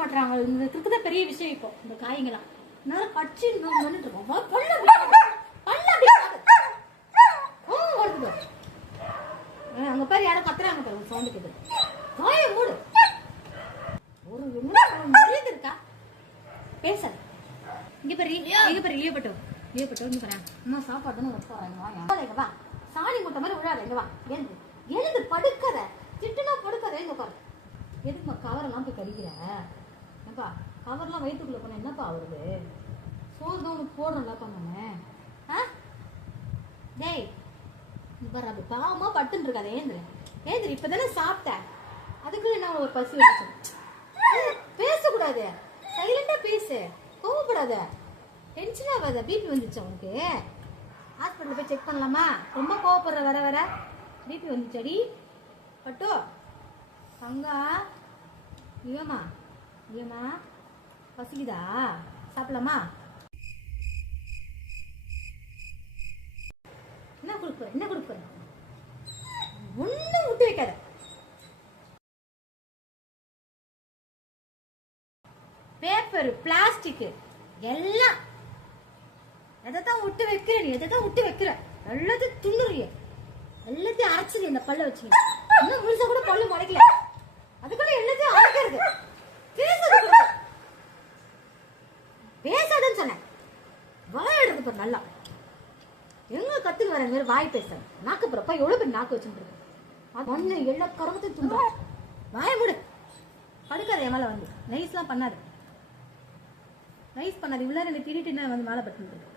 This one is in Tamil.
மாட்டாங்க. இதுக்கு தான் பெரிய விஷயம். இப்போ இந்த காய்ங்களாம் நான் கட்சி அங்க பாரு யாரும் கத்துறாங்க பாரு சவுண்ட் கேக்குது. காய மூடு. ஒரு மரியாதை இருக்கா பேச. இங்க பாரு லீவ் பட்டு இங்க பாரு. அம்மா சாப்பாடுன்னு வைப்பாங்க. வா சாணி மூட்டை மாதிரி விழாத. இங்க வா எழுந்து படுக்கற. திட்டுனா படுக்கற. இங்க பாரு. எதுக்குமா கவரெல்லாம் போய் கடிக்கிற? என்னப்பா கவர்லாம் வயிற்றுக்குள்ள போன என்னப்பா வருது? சோறு தான் உனக்கு போடுறல பண்ணே. டேய் பாரு அப்படி பாவமா பட்டுன்னு இருக்காது. ஏந்திரி இப்பதானே சாப்பிட்டேன். அதுக்குள்ள என்ன ஒரு பசி வந்துச்சு. பேசக்கூடாது. சைலண்டா பேசு. கோவப்படாத. டென்ஷன் ஆகாத. பிபி வந்துச்சு உனக்கு. ஹாஸ்பிட்டல் போய் செக் பண்ணலாமா? ரொம்ப கோவப்படுற வர பிபி வந்துச்சடி பட்டோ அங்கா. இவமா பசிக்குதா? சாப்பிடலாமா? என்ன கொடுக்க ஒன்னும் விட்டு வைக்காத. பேப்பர் பிளாஸ்டிக் எல்லாம் எதைத்தான் விட்டு வைக்கிற? நீ எதைத்தான் விட்டு வைக்கிற? எல்லாத்தையும் துண்ணுறிய. எல்லாத்தையும் அரைச்சிரு. இந்த பல்ல வச்சு இன்னும் முழுசா கூட பல்லு முளைக்கல. அதுக்குள்ள எல்லாத்தையும் அரைக்கிறது. பேசாதன்னு சொன்னேன். வாய் எடுத்து பாரு. நல்லா எங்க கத்துக்கு வர மாதிரி வாய் பேச. நாக்கு போறப்ப எவ்வளவு பேர் நாக்கு வச்சுட்டு இருக்கு. ஒண்ணு எல்லா கரமத்தையும் தும்ப. வாய மூடு. படுக்காத. என் மேல வந்து நைஸ்லாம் பண்ணாது. நைஸ் பண்ணாது. இவ்வளவு ரெண்டு திருட்டு வந்து மேல பட்டு